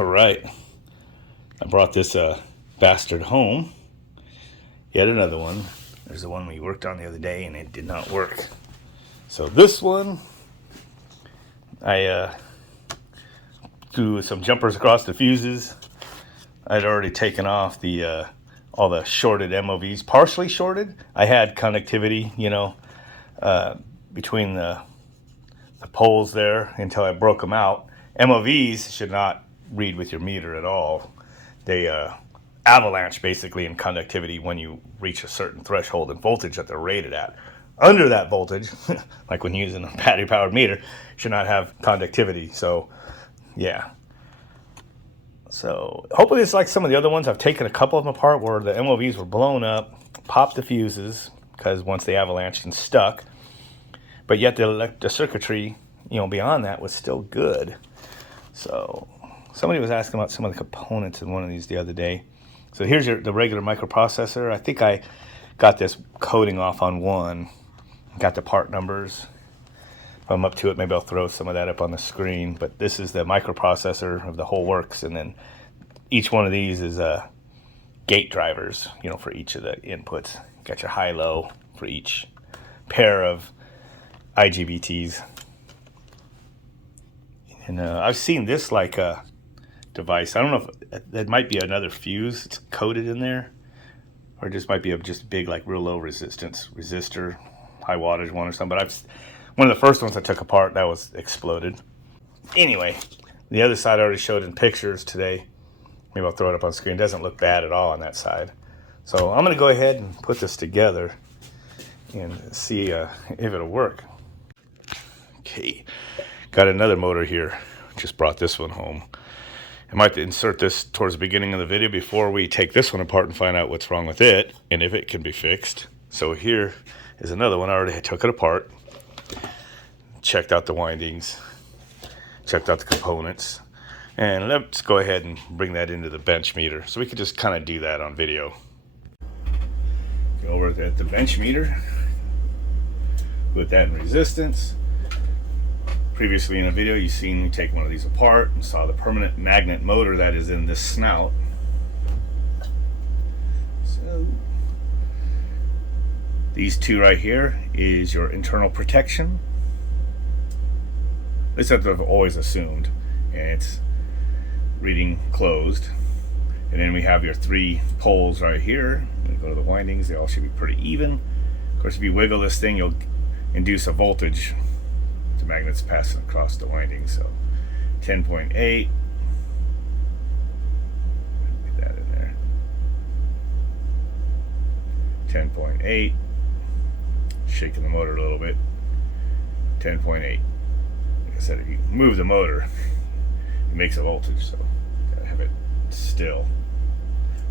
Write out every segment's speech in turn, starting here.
All right, I brought this bastard home. Yet another one. There's the one we worked on the other day and it did not work. So this one, I threw some jumpers across the fuses. I'd already taken off the all the shorted MOVs, partially shorted. I had connectivity, you know, between the poles there until I broke them out. MOVs should not read with your meter at all. They avalanche basically in conductivity when you reach a certain threshold and voltage that they're rated at. Under that voltage, like when using a battery powered meter, should not have conductivity. So yeah, so hopefully it's like some of the other ones. I've taken a couple of them apart where the MOVs were blown up, popped the fuses because once they avalanched and stuck, but yet the circuitry, you know, beyond that was still good. So somebody was asking about some of the components in one of these the other day. So here's the regular microprocessor. I think I got this coating off on one. Got the part numbers. If I'm up to it, maybe I'll throw some of that up on the screen. But this is the microprocessor of the whole works. And then each one of these is gate drivers, you know, for each of the inputs. Got your high-low for each pair of IGBTs. And I've seen this like a device. I don't know if that might be another fuse. It's coated in there, or it just might be a just big, like real low resistance resistor, high wattage one or something. But one of the first ones I took apart that was exploded. Anyway, the other side I already showed in pictures today. Maybe I'll throw it up on screen. It doesn't look bad at all on that side. So I'm going to go ahead and put this together and see if it'll work. Okay. Got another motor here. Just brought this one home. I might insert this towards the beginning of the video before we take this one apart and find out what's wrong with it and if it can be fixed. So here is another one. I already took it apart, checked out the windings, checked out the components, and let's go ahead and bring that into the bench meter so we can just kind of do that on video. Go over at the bench meter, put that in resistance. Previously in a video, you've seen me take one of these apart and saw the permanent magnet motor that is in this snout. So these two right here is your internal protection. This is what I've always assumed, and it's reading closed. And then we have your three poles right here. I'm going to go to the windings. They all should be pretty even. Of course, if you wiggle this thing, you'll induce a voltage. The magnets passing across the winding. So 10.8, put that in there. 10.8, shaking the motor a little bit. 10.8. Like I said, if you move the motor, it makes a voltage, so gotta have it still.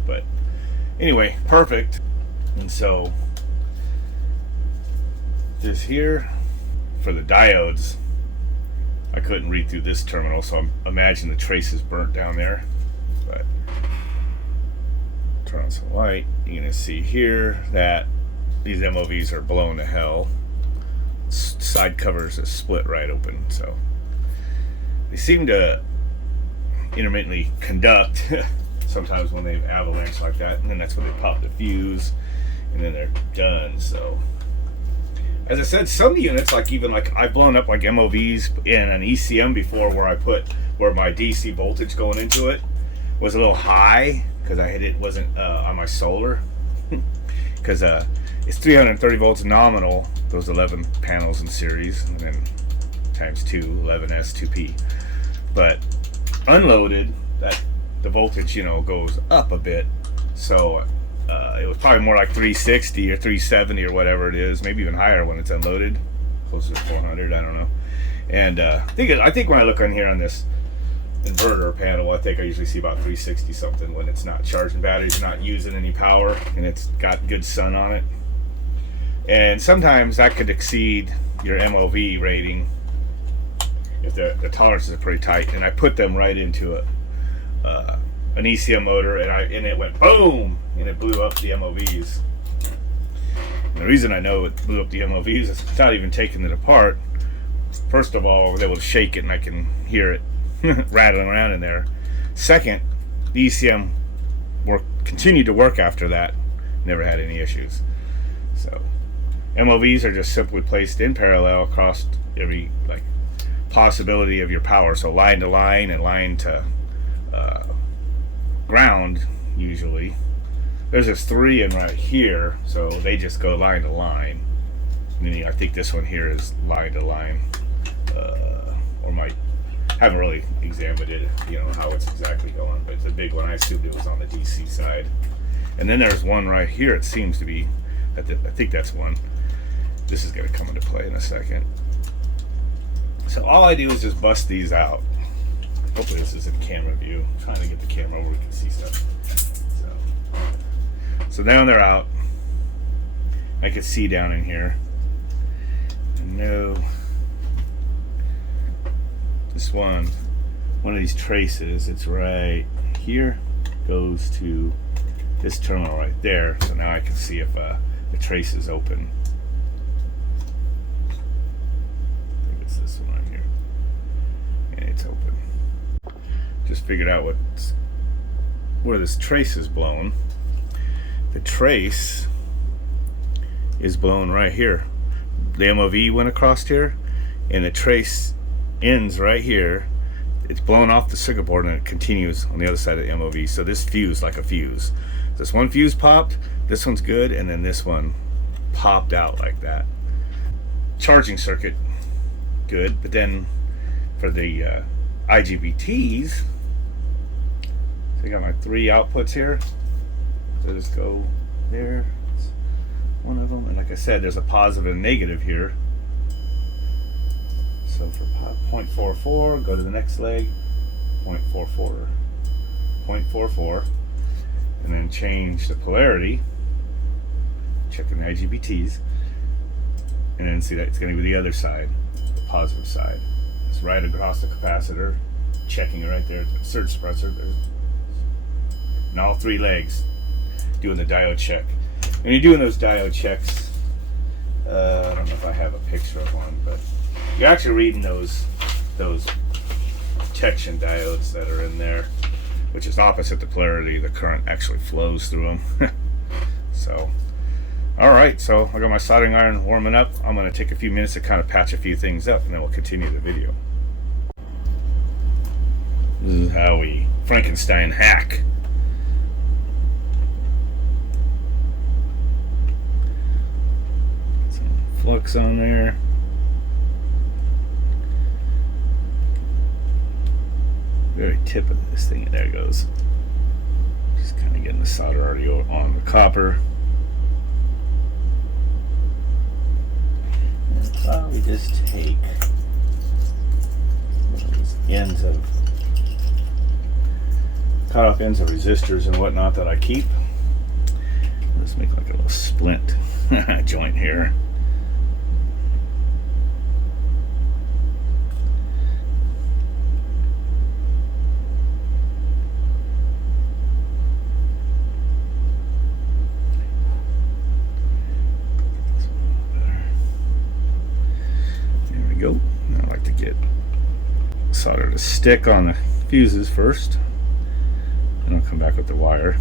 But anyway, perfect. And so this here, for the diodes, I couldn't read through this terminal, so I imagine the trace is burnt down there. But turn on some light, you're gonna see here that these MOVs are blown to hell. Side covers are split right open, so they seem to intermittently conduct sometimes when they avalanche like that, and then that's when they pop the fuse, and then they're done. So as I said, some units, like even like I've blown up like MOVs in an ECM before, where my DC voltage going into it was a little high because it wasn't on my solar, because it's 330 volts nominal, those 11 panels in series, and then times 2, 11S 2P. But unloaded, that the voltage, you know, goes up a bit. So it was probably more like 360 or 370 or whatever it is, maybe even higher when it's unloaded, closer to 400, I don't know. And I think when I look on here on this inverter panel, I think I usually see about 360 something when it's not charging batteries, not using any power, and it's got good sun on it. And sometimes that could exceed your MOV rating if the tolerances are pretty tight. And I put them right into an ECM motor, and it went boom, and it blew up the MOVs. And the reason I know it blew up the MOVs is without even taking it apart. First of all, I was able to shake it, and I can hear it rattling around in there. Second, the ECM continued to work after that. Never had any issues. So MOVs are just simply placed in parallel across every possibility of your power. So line to line and line to ground usually. There's this 3 in right here, so they just go line to line. And then I think this one here is line to line, haven't really examined it, how it's exactly going, but it's a big one. I assumed it was on the DC side. And then there's one right here. It seems to be, I think that's one. This is going to come into play in a second. So all I do is just bust these out. Hopefully this is in camera view. I'm trying to get the camera where we can see stuff. So now they're out. I can see down in here. No. This one of these traces, it's right here, goes to this terminal right there. So now I can see if the trace is open. I think it's this one right here. And it's open. Just figured out where this trace is blown. The trace is blown right here. The MOV went across here, and the trace ends right here. It's blown off the circuit board and it continues on the other side of the MOV. So this fused like a fuse. This one fuse popped, this one's good, and then this one popped out like that. Charging good, but then for the IGBTs, so I got my 3 outputs here. So just go there. It's one of them, and like I said, there's a positive and a negative here. So for 0.44, go to the next leg, 0.44, and then change the polarity, checking the IGBTs, and then see that it's going to be the other side, the positive side. It's right across the capacitor, checking it right there, surge suppressor, and all 3 legs, doing the diode check. When you're doing those diode checks, I don't know if I have a picture of one, but you're actually reading those protection diodes that are in there, which is opposite the polarity. The current actually flows through them. So, alright, so I got my soldering iron warming up. I'm going to take a few minutes to kind of patch a few things up, and then we'll continue the video. This is how we Frankenstein hack. Some flux on there. Very tip of this thing, and there it goes. Just kind of getting the solder already on the copper. And probably just take those ends of cut off ends of resistors and whatnot that I keep. Let's make like a little splint joint here. Go. I like to get solder to stick on the fuses first, and I'll come back with the wire.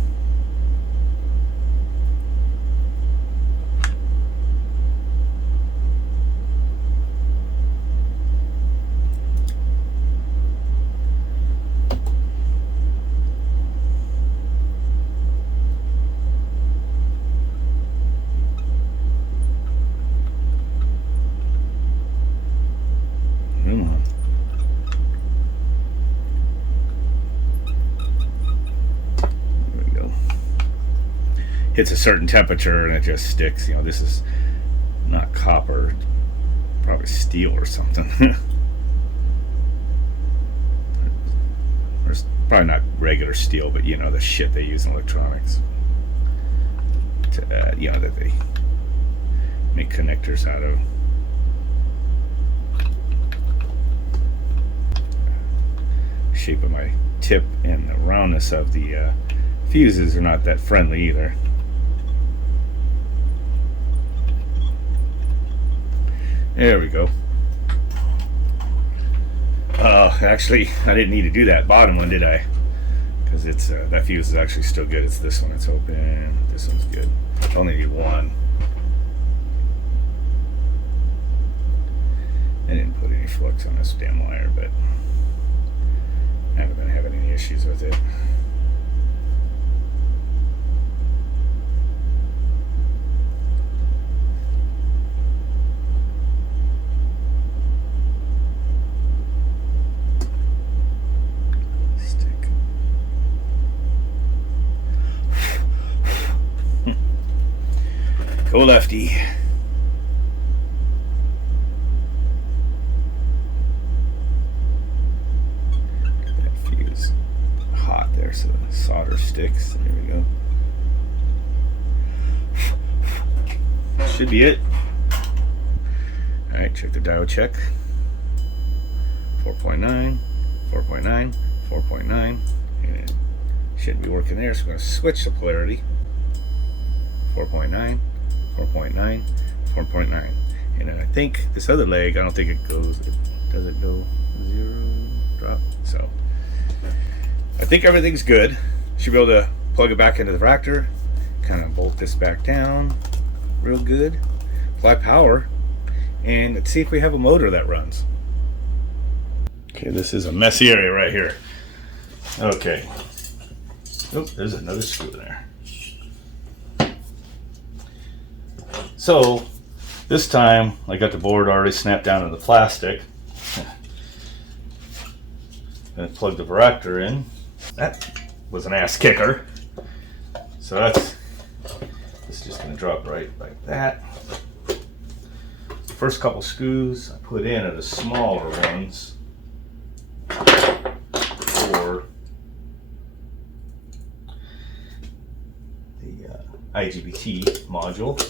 Hits a certain temperature and it just sticks. This is not copper, probably steel or something. It's probably not regular steel, but the shit they use in electronics to that they make connectors out of. Shape of my tip and the roundness of the fuses are not that friendly either. There we go. Actually, I didn't need to do that bottom one, did I? because it's that fuse is actually still good. It's this one that's open. This one's good. Only need one. I didn't put any flux on this damn wire, but I haven't been having any issues with it. Go lefty. That fuse hot there, so the solder sticks. There we go. Should be it. Alright, check the diode check. 4.9, 4.9, 4.9. And it should be working there, so we're going to switch the polarity. 4.9. 4.9, 4.9, and then I think this other leg, I don't think it goes, does it go 0 drop? So I think everything's good. Should be able to plug it back into the Rectifier, kind of bolt this back down real good, apply power, and let's see if we have a motor that runs. Okay, this is a messy area right here. Okay, oh, there's another screw there. So this time I got the board already snapped down to the plastic and plugged the Rectifier in. That was an ass kicker. So that's just going to drop right like that. First couple screws I put in are the smaller ones for the IGBT module.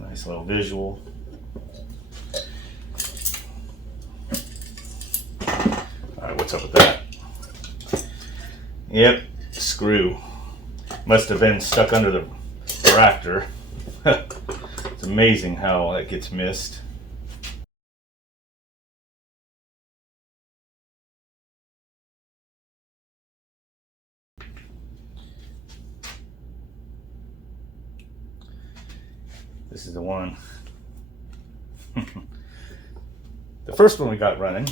Nice little visual. Alright, what's up with that? Yep, screw. Must have been stuck under the Rectifier. It's amazing how that gets missed. This is the one. The first one we got running.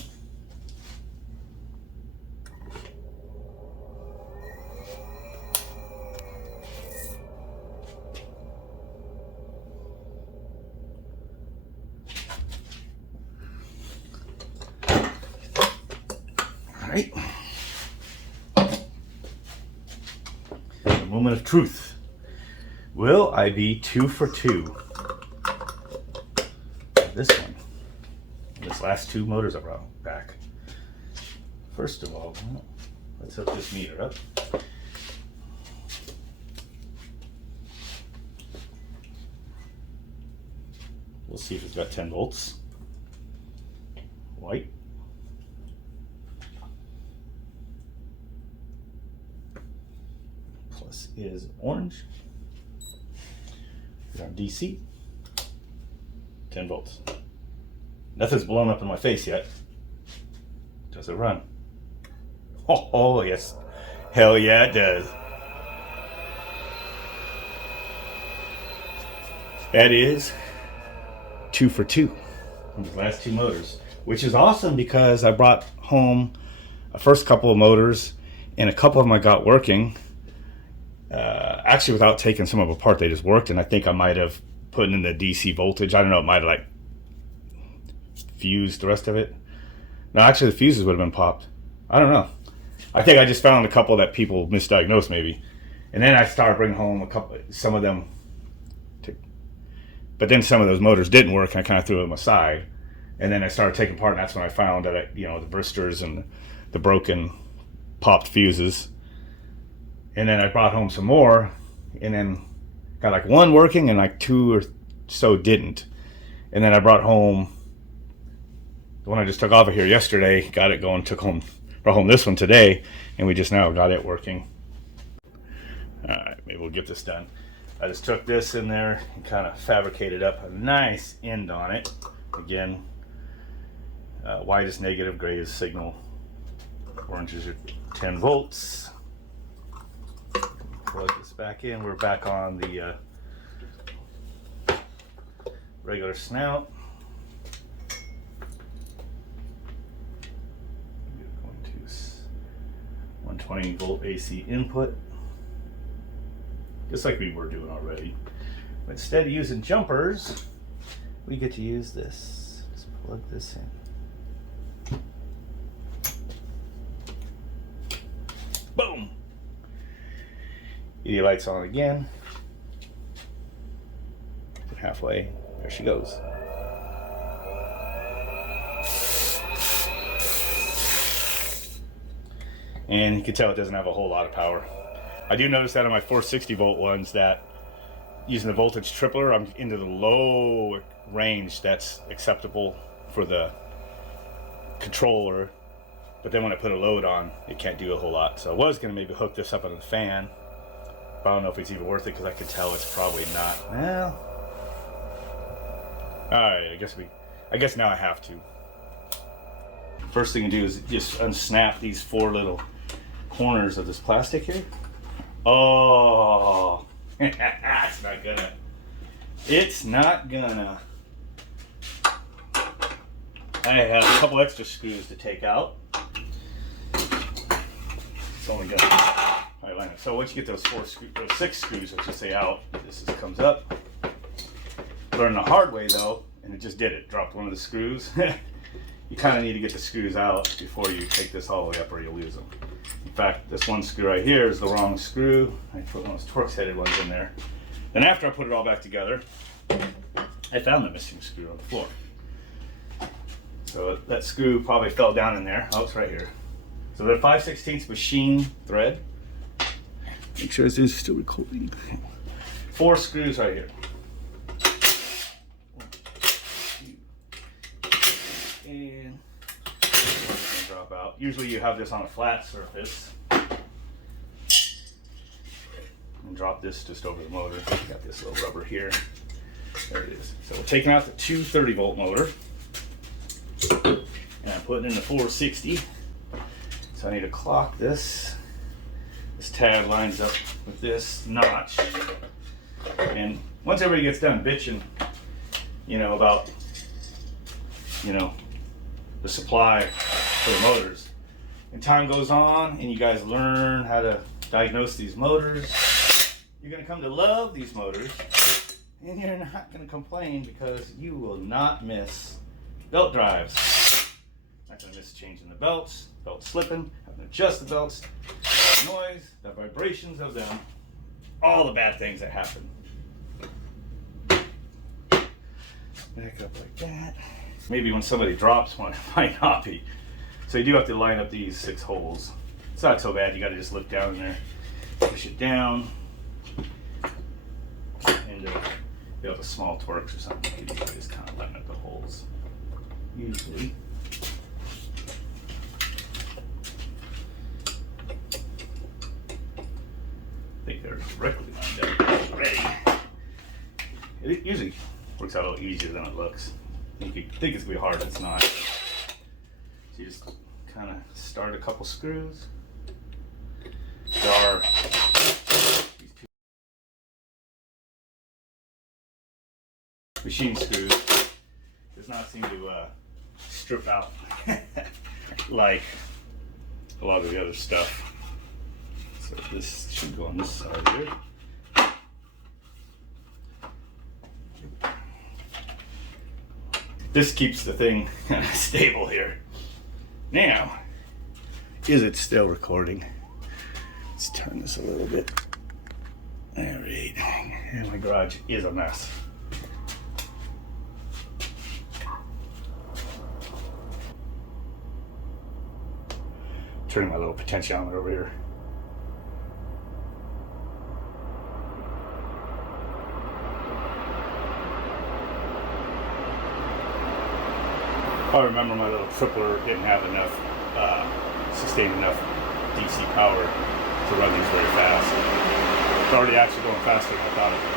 All right. The moment of truth. Will I be 2 for 2? This one. This last two motors I brought back. First of all, let's hook this meter up. We'll see if it's got 10 volts. White. Plus is orange. Our DC, 10 volts. Nothing's blown up in my face yet. Does it run? Oh yes. Hell yeah, it does. That is 2 for 2 on the last two motors, which is awesome because I brought home a first couple of motors and a couple of them I got working. Actually, without taking some of them apart, they just worked, and I think I might have put in the DC voltage. I don't know, it might have like fused the rest of it. No, actually the fuses would have been popped. I don't know. I think I just found a couple that people misdiagnosed maybe. And then I started bringing home some of them. But then some of those motors didn't work, and I kind of threw them aside. And then I started taking apart, and that's when I found that, the varistors and the broken popped fuses. And then I brought home some more, and then got like one working and like two or so didn't. And then I brought home the one I just took off of here yesterday, got it going, brought home this one today, and we just now got it working. Alright, maybe we'll get this done. I just took this in there and kind of fabricated up a nice end on it. Again, white is negative, gray is signal, orange is your 10 volts. Plug this back in. We're back on the regular snout. Going to 120 volt AC input, just like we were doing already. But instead of using jumpers, we get to use this. Just plug this in. Boom! LED lights on again. Halfway, there she goes. And you can tell it doesn't have a whole lot of power. I do notice that on my 460 volt ones that using the voltage tripler, I'm into the low range that's acceptable for the controller. But then when I put a load on, it can't do a whole lot. So I was gonna maybe hook this up on the fan. But I don't know if it's even worth it because I can tell it's probably not. Well, all right, I guess now I have to. First thing to do is just unsnap these 4 little corners of this plastic here. Oh, it's not gonna. It's not gonna. I have a couple extra screws to take out. It's only gonna. All right, line up. So once you get those 6 screws, let's just say out, this comes up. Learned the hard way though, and it just did it. Dropped one of the screws. You kind of need to get the screws out before you take this all the way up or you'll lose them. In fact, this one screw right here is the wrong screw. I put one of those Torx headed ones in there. Then after I put it all back together, I found the missing screw on the floor. So that screw probably fell down in there. Oh, it's right here. So they're 5/16 machine thread. Make sure this is still recording. 4 screws right here. 1, 2, and drop out. Usually you have this on a flat surface. And drop this just over the motor. Got this little rubber here. There it is. So we're taking out the 230 volt motor. And I'm putting in the 460. So I need to clock this. This tab lines up with this notch. And once everybody gets done bitching, about, the supply for the motors, and time goes on and you guys learn how to diagnose these motors, you're going to come to love these motors, and you're not going to complain because you will not miss belt drives. Not going to miss changing the belts, belt slipping, having to adjust the belts, the noise, the vibrations of them, all the bad things that happen. Back up like that. Maybe when somebody drops one, it might not be. So you do have to line up these 6 holes. It's not so bad. You got to just look down there, push it down, and if you have a small Torx or something, you can just kind of line up the holes. Usually. I think they're directly lined up already. It usually works out a little easier than it looks. You could think it's gonna be hard, it's not. So you just kind of start a couple screws. There are these 2 machine screws. Does not seem to strip out like a lot of the other stuff. So this should go on this side here. This keeps the thing kind of stable here. Now, is it still recording? Let's turn this a little bit. All right, and my garage is a mess. Turning my little potentiometer over here. I remember my little tripler didn't have enough, sustain enough DC power to run these very fast. It's already actually going faster than I thought it would.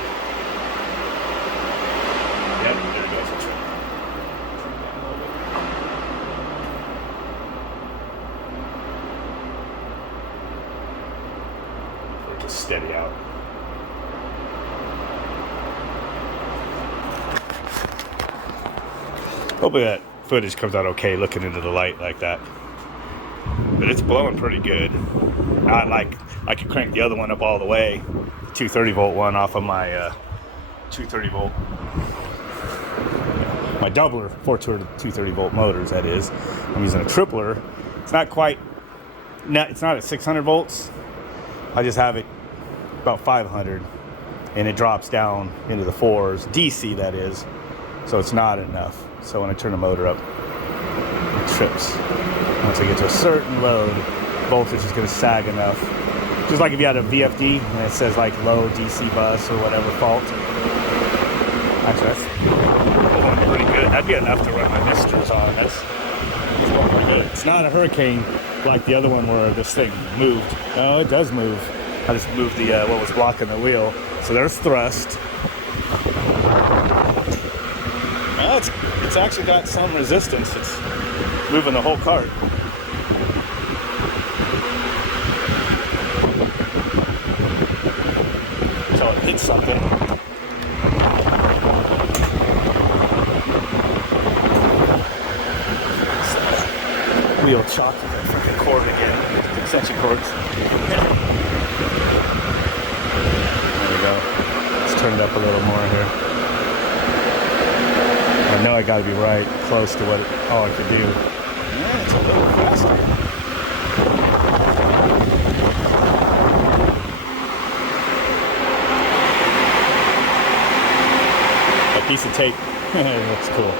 Yep, there it goes. It's right. Turn it down a little bit. For it to steady out. Hopefully that footage comes out okay looking into the light like that. But it's blowing pretty good. Not like I could crank the other one up all the way. 230 volt one off of my 230 volt. My doubler, 230 volt motors, that is. I'm using a tripler. It's not quite, it's not at 600 volts. I just have it about 500. And it drops down into the 4s, DC that is. So it's not enough. So when I turn the motor up, it trips. Once I get to a certain load, voltage is going to sag enough. Just like if you had a VFD and it says like low DC bus or whatever fault. Actually, that's going pretty good. That'd be enough to run my misters on. That's going pretty good. It's not a hurricane like the other one where this thing moved. No, it does move. I just moved the what was blocking the wheel. So there's thrust. Well, it's actually got some resistance. It's moving the whole cart. So it hits something. Wheel chopped with that freaking cord again. Extension cords. There we go. Let's turn it up a little more here. I know I gotta be right close to all I could do. Yeah, it's a little faster. That piece of tape looks cool.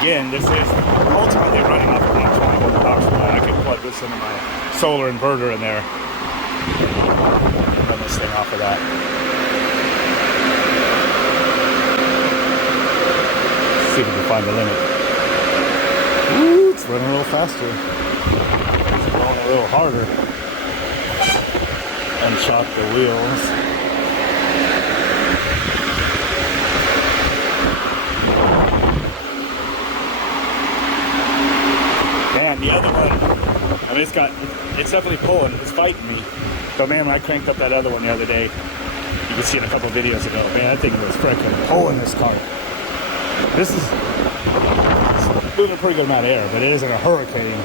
Again, this is ultimately running off of 120 volt power supply. I could plug this into my solar inverter in there. Run this thing off of that. See if we can find the limit. Ooh, it's running a little faster. It's going a little harder. Unshock the wheels. Man, the other one, I mean, it's definitely pulling. It's fighting me. So man, when I cranked up that other one the other day, you could see it a couple of videos ago. Man, that thing was freaking pulling this car. This is moving a pretty good amount of air, but it isn't a hurricane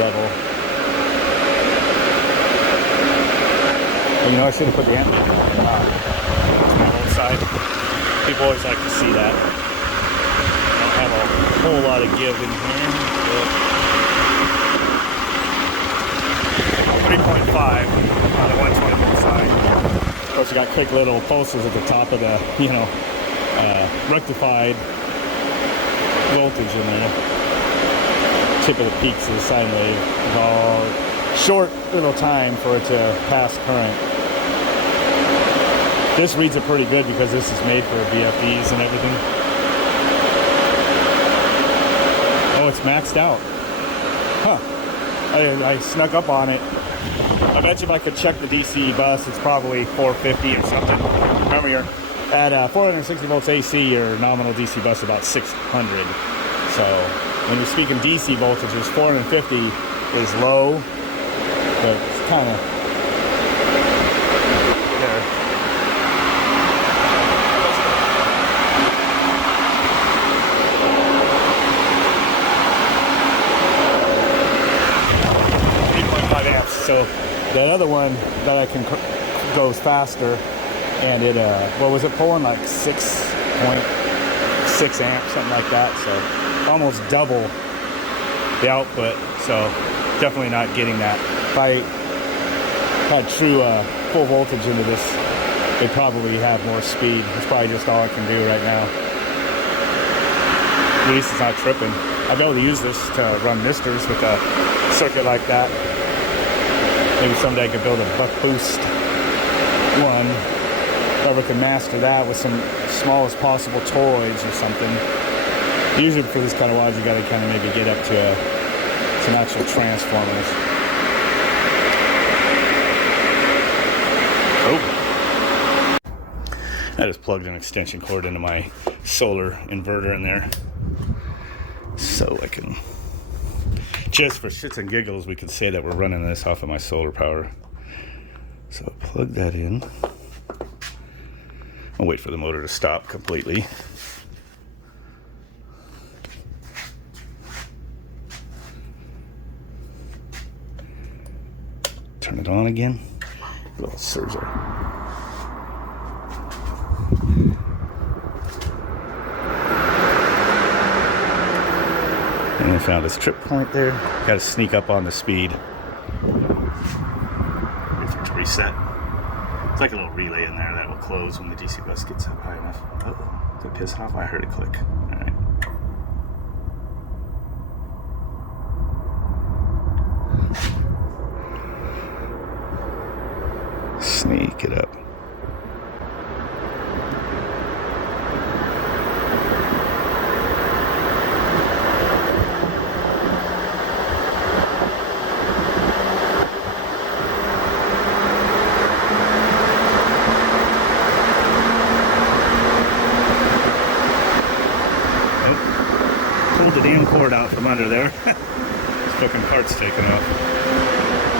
level. And, you know, I should have put the amp on my old side. People always like to see that. I don't have a whole lot of give in here. 3.5 on the 120 volt side. Of course, you got quick little pulses at the top of the, rectified voltage in there. Tip of the peaks of the sine wave. All short little time for it to pass current. This reads it pretty good because this is made for VFDs and everything. Oh, it's maxed out. Huh. I snuck up on it. I bet you if I could check the DC bus, it's probably 450 or something. Remember, you're at 460 volts AC, your nominal DC bus is about 600. So when you're speaking DC voltages, 450 is low, but it's kind of there. So that other one that I can goes faster, and it what was it pulling, like 6.6 amps, something like that. So almost double the output. So definitely not getting that. If I had true full voltage into this, it'd probably have more speed. That's probably just all I can do right now. At least it's not tripping. I'd be able to use this to run misters with a circuit like that. Maybe someday I could build a buck boost one. Whoever can master that with some smallest possible toys or something. Usually for this kind of wads, you got to kind of maybe get up to some actual transformers. Oh. I just plugged an extension cord into my solar inverter in there. So I can, just for shits and giggles, we could say that we're running this off of my solar power. So plug that in. I'll wait for the motor to stop completely. Turn it on again. A little surge there. And I found this trip point there. Got to sneak up on the speed. Wait for it to reset. It's like a little relay in there that will close when the DC bus gets up high enough. Uh-oh. Did it piss off? I heard it click. All right. Sneak it up. Pulled the damn cord out from under there. This fucking part's taken off.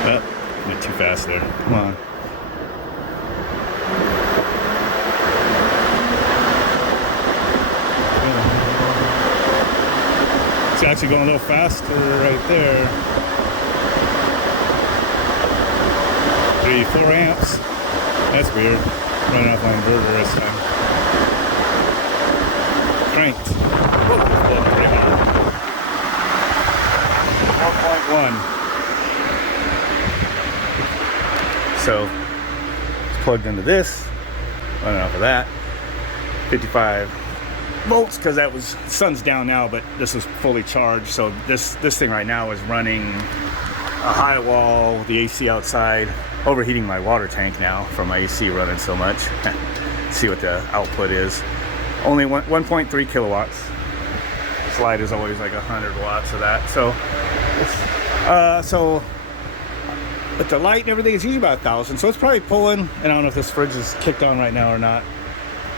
Oh, went too fast there. Come on. It's actually going a little faster right there. 4 amps. That's weird. Running off my inverter this time. Cranked. 4.1. So it's plugged into this. Running off of that. 55 volts, because that was, sun's down now, but this is fully charged. So this thing right now is running a high wall, the AC outside, overheating my water tank now from my AC running so much. See what the output is. Only 1.3 kilowatts. Slide is always like 100 watts of that. So but the light and everything is usually about 1,000. So it's probably pulling. And I don't know if this fridge is kicked on right now or not.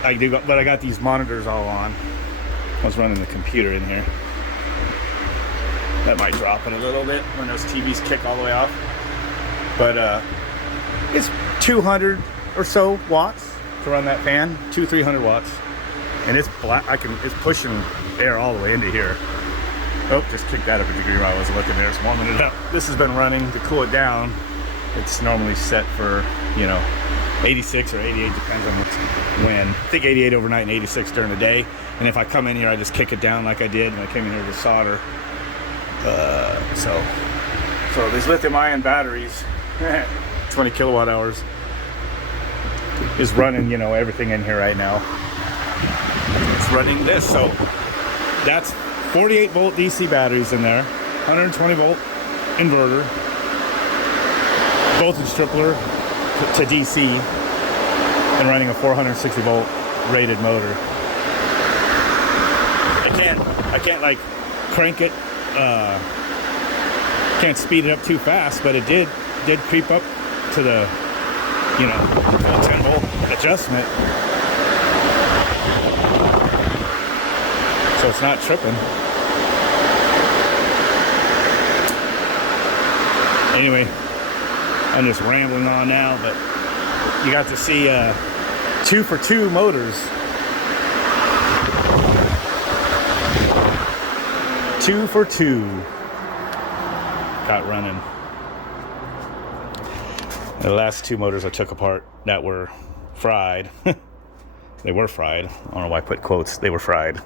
I do, but I got these monitors all on. I was running the computer in here. That might drop it a little bit when those TVs kick all the way off. But it's 200 or so watts to run that fan. 200-300 watts, and it's black. It's pushing air all the way into here. Oh, just kicked that up a degree while I was looking there. It's warming it up. This has been running to cool it down. It's normally set for, 86 or 88, depends on when. I think 88 overnight and 86 during the day. And if I come in here, I just kick it down like I did when I came in here to solder. So these lithium-ion batteries, 20 kilowatt hours, is running, everything in here right now. It's running this, so that's 48 volt DC batteries in there, 120 volt inverter, voltage tripler to DC, and running a 460 volt rated motor. I can't like crank it, can't speed it up too fast, but it did creep up to the 10 volt adjustment, so it's not tripping. Anyway, I'm just rambling on now, but you got to see 2 for 2 motors. 2 for 2 got running. The last 2 motors I took apart that were fried. They were fried. I don't know why I put quotes. They were fried.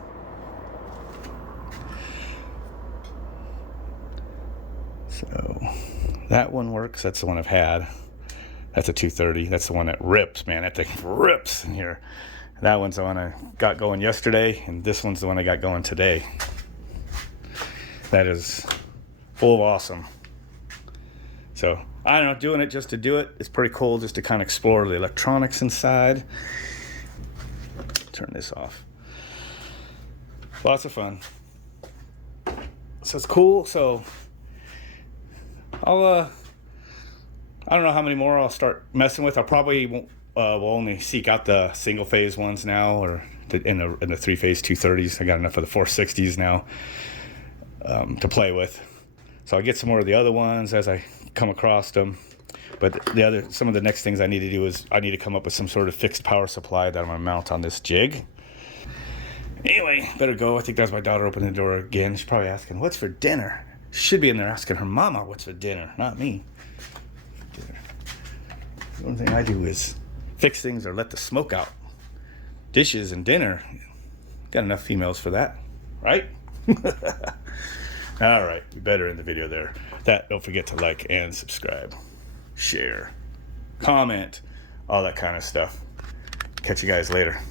So that one works. That's the one I've had. That's a 230. That's the one that rips, man. That thing rips in here. That one's the one I got going yesterday, and this one's the one I got going today. That is full of awesome. So I don't know, doing it just to do it. It's pretty cool just to kind of explore the electronics inside. Turn this off. Lots of fun. So it's cool. So I don't know how many more I'll start messing with. I probably won't will only seek out the single phase ones now, or in the 3-phase 230s. I got enough of the 460s now to play with. So I'll get some more of the other ones as I come across them. But some of the next things I need to do is I need to come up with some sort of fixed power supply that I'm gonna mount on this jig. Anyway, better go. I think that's my daughter opening the door again. She's probably asking, what's for dinner? She should be in there asking her mama what's for dinner, not me. Dinner. The only thing I do is fix things or let the smoke out. Dishes and dinner. Got enough females for that, right? All right, we better end the video there. Don't forget to like and subscribe, share, comment, all that kind of stuff. Catch you guys later.